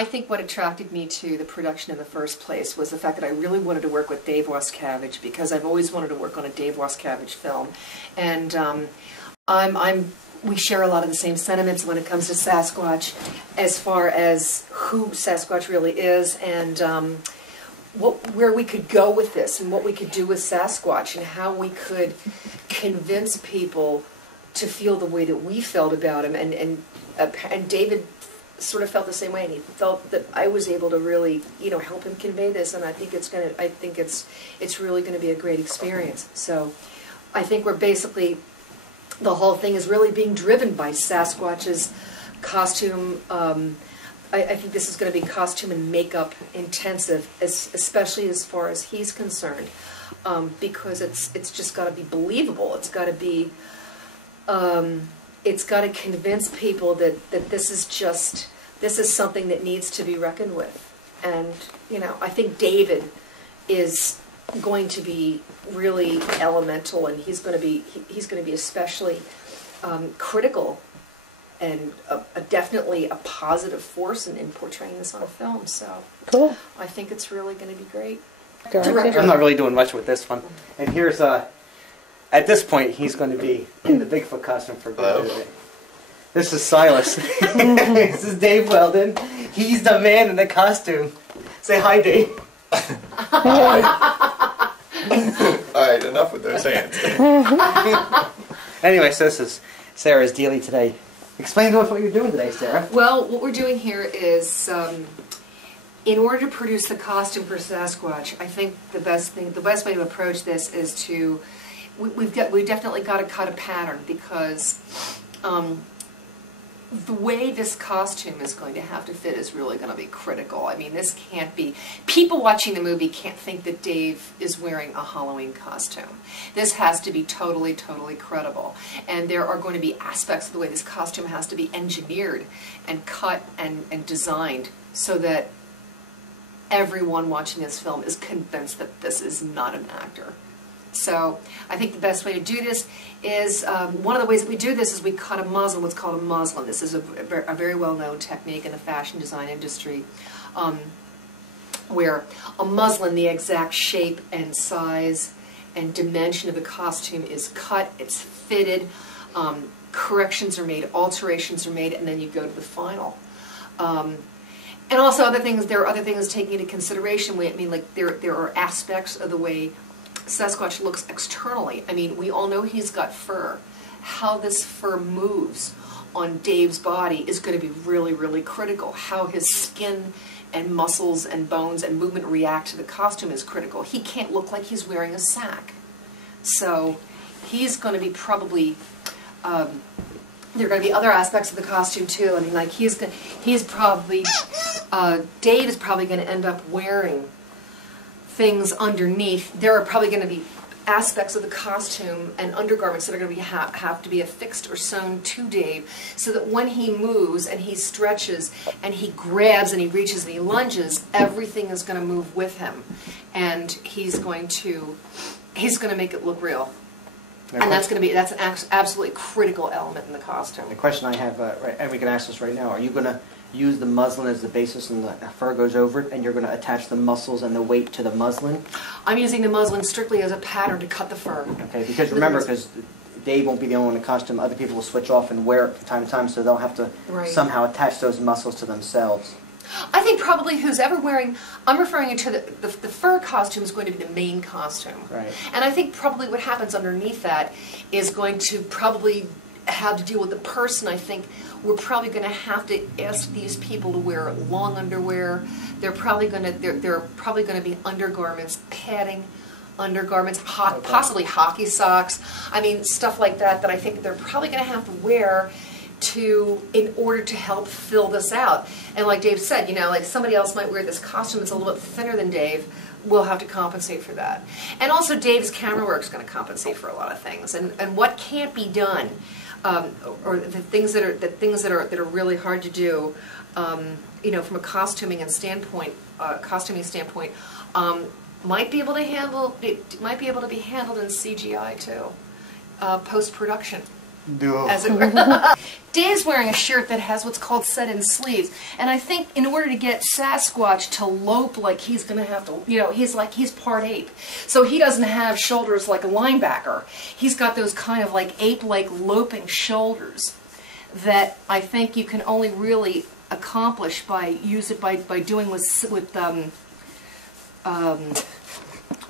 I think what attracted me to the production in the first place was the fact that I really wanted to work with Dave Wascavage, because I've always wanted to work on a Dave Wascavage film, and we share a lot of the same sentiments when it comes to Sasquatch, as far as who Sasquatch really is, and where we could go with this, and what we could do with Sasquatch, and how we could convince people to feel the way that we felt about him, and David sort of felt the same way, and he felt that I was able to really, you know, help him convey this, and I think it's really going to be a great experience. So I think we're basically, the whole thing is really being driven by Sasquatch's costume. I think this is going to be costume and makeup intensive, especially as far as he's concerned, because it's just got to be believable. It's got to be, it's got to convince people that this is something that needs to be reckoned with. And you know, I think David is going to be really elemental, and he's going to be especially critical, and definitely a positive force in portraying this on a film. So cool. I think it's really going to be great. I'm not really doing much with this one. And here's at this point he's going to be in the Bigfoot costume for good. This is Silas. This is Dave Weldon. He's the man in the costume. Say hi, Dave. Alright, enough with those hands. Anyway, so this is Sarah's dealie today. Explain to us what you're doing today, Sarah. Well, what we're doing here is, in order to produce the costume for Sasquatch, I think the best way to approach this is to, we've definitely got to cut a pattern, because the way this costume is going to have to fit is really going to be critical. I mean, this can't be, people watching the movie can't think that Dave is wearing a Halloween costume. This has to be totally, totally credible. And there are going to be aspects of the way this costume has to be engineered and cut and designed so that everyone watching this film is convinced that this is not an actor. So I think the best way to do this is, one of the ways that we do this is we cut a muslin, what's called a muslin. This is a very well-known technique in the fashion design industry, where a muslin, the exact shape and size and dimension of the costume is cut, it's fitted, corrections are made, alterations are made, and then you go to the final. And also other things, there are other things taking into consideration. I mean, like there are aspects of the way Sasquatch looks externally. I mean, we all know he's got fur. How this fur moves on Dave's body is going to be really, really critical. How his skin and muscles and bones and movement react to the costume is critical. He can't look like he's wearing a sack. So he's going to be probably, there are going to be other aspects of the costume too. I mean, like Dave is probably going to end up wearing things underneath. There are probably going to be aspects of the costume and undergarments that are going to have to be affixed or sewn to Dave, so that when he moves and he stretches and he grabs and he reaches and he lunges, everything is going to move with him, and he's going to make it look real. And that's an absolutely critical element in the costume. The question I have, and we can ask this right now, are you going to use the muslin as the basis and the fur goes over it, and you're going to attach the muscles and the weight to the muslin? I'm using the muslin strictly as a pattern to cut the fur. Okay, because remember, because Dave won't be the only one in the costume, other people will switch off and wear it from time to time, so they'll have to somehow attach those muscles to themselves. I think probably who's ever wearing, I'm referring to the fur costume is going to be the main costume. Right. And I think probably what happens underneath that is going to probably have to deal with the person. I think we're probably going to have to ask these people to wear long underwear. They're probably going to be undergarments, padding, undergarments, possibly hockey socks. I mean, stuff like that I think they're probably going to have to wear in order to help fill this out. And like Dave said, you know, like somebody else might wear this costume that's a little bit thinner than Dave. We'll have to compensate for that. And also Dave's camera work is going to compensate for a lot of things. And what can't be done, or the things that are really hard to do, you know, from a costuming standpoint, might be able to be handled in CGI too, post-production. No. As it were. Dave's wearing a shirt that has what's called set-in sleeves, and I think in order to get Sasquatch to lope like he's going to have to, you know, he's part ape. So he doesn't have shoulders like a linebacker. He's got those kind of like ape-like loping shoulders that I think you can only really accomplish by doing with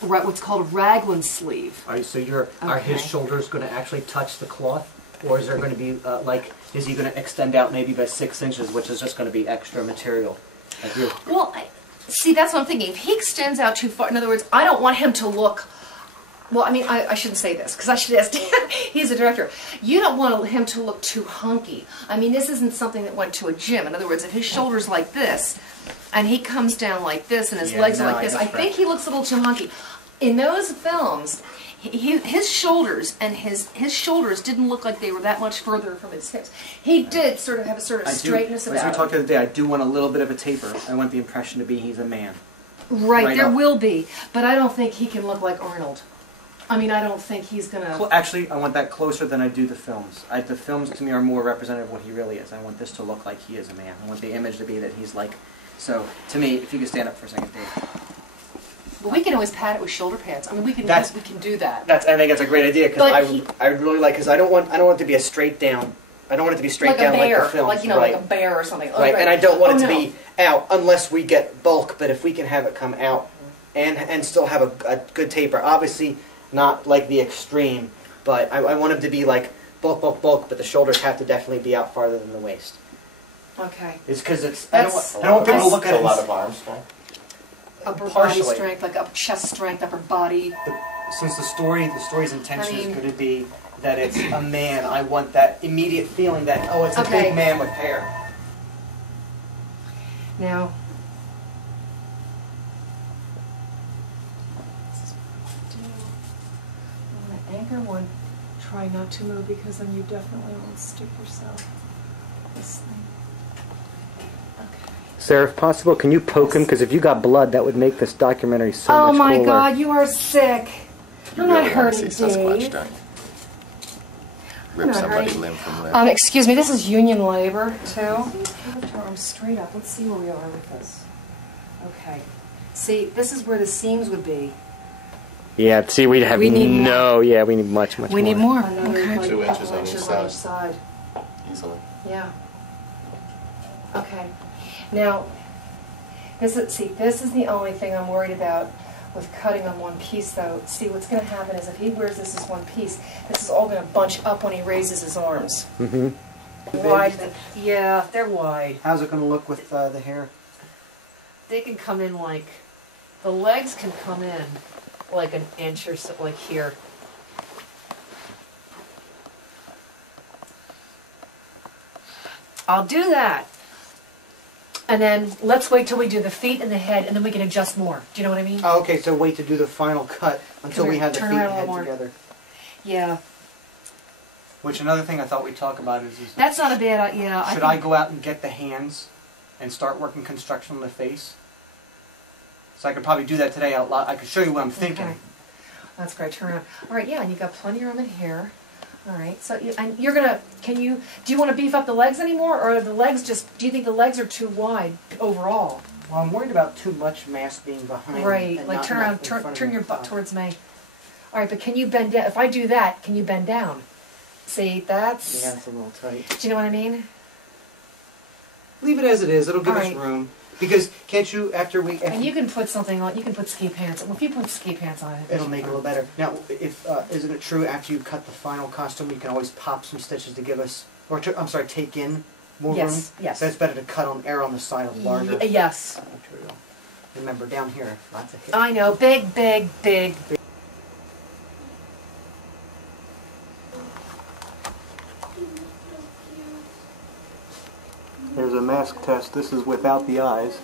what's called a raglan sleeve. All right, so are his shoulders going to actually touch the cloth? Or is there going to be, is he going to extend out maybe by 6 inches, which is just going to be extra material? Well, see, that's what I'm thinking. If he extends out too far, in other words, I don't want him to look, well, I mean, I shouldn't say this, because I should ask Dan, he's a director. You don't want him to look too hunky. I mean, this isn't something that went to a gym. In other words, if his shoulder's like this, and he comes down like this, and his legs are like this, I think he looks a little too hunky. In those films, his shoulders didn't look like they were that much further from his hips. He did sort of have a sort of straightness about him. As we talked the other day, I do want a little bit of a taper. I want the impression to be he's a man. Right, there will be, but I don't think he can look like Arnold. I mean, I don't think he's gonna. Well, actually, I want that closer than I do the films. The films to me are more representative of what he really is. I want this to look like he is a man. I want the image to be that he's like. So, to me, if you could stand up for a second, Dave. Well, we can always pad it with shoulder pads. I mean, we can do that. I think that's a great idea because I really like because I don't want it to be a straight down. I don't want it to be straight down like the films, like like a bear or something. Right, and I don't want it to be out unless we get bulk. But if we can have it come out and still have a good taper, obviously not like the extreme, but I want him to be like bulk, but the shoulders have to definitely be out farther than the waist. Okay. It's because I don't want people to look at it. A lot of arm strength. Upper body strength, like up chest strength, upper body. Since the story's intention is going to be that it's a man, I want that immediate feeling that, oh, it's a big man with hair. Now, I want to anchor one. Try not to move because then you definitely won't stick yourself. This thing. Sarah, if possible, can you poke him? Because if you got blood, that would make this documentary so much cooler. Oh my God, you are sick. I'm not hurting, Dave. Rip somebody limb from limb. Excuse me, this is union labor, too. Lift our arms straight up. Let's see where we are with this. Okay. See, this is where the seams would be. Yeah, see, we need much more. We need more. Okay. 2 inches on each side. Easily. Yeah. Okay. Now, this is the only thing I'm worried about with cutting on one piece, though. See, what's going to happen is if he wears this as one piece, this is all going to bunch up when he raises his arms. Mm-hmm. Wide. Yeah, they're wide. How's it going to look with the hair? They can come in like, the legs can come in like an inch or so, like here. I'll do that. And then let's wait till we do the feet and the head, and then we can adjust more. Do you know what I mean? Oh, okay, so wait to do the final cut until we have the feet and head together. Yeah. Which another thing I thought we'd talk about is that's not a bad idea. Should I go out and get the hands and start working construction on the face? So I could probably do that today out loud. I could show you what I'm thinking. Okay. That's great. Turn around. All right, yeah, and you got plenty of room in here. All right, so you're gonna. Do you want to beef up the legs anymore, or are the legs do you think the legs are too wide overall? Well, I'm worried about too much mass being behind. Right, like turn around, turn your butt towards me. All right, but can you bend down? If I do that, can you bend down? See, that's. Yeah, it's a little tight. Do you know what I mean? Leave it as it is. It'll give us room. Because can't you and you can put something on. You can put ski pants. Well, if you put ski pants on it, it'll make it a little better. Now, if isn't it true after you cut the final costume, you can always pop some stitches to give us, take in more room. Yes. So it's better to cut on the side of larger. Yes. Material. Remember, down here, lots of hip. I know, big. There's a mask test. This is without the eyes.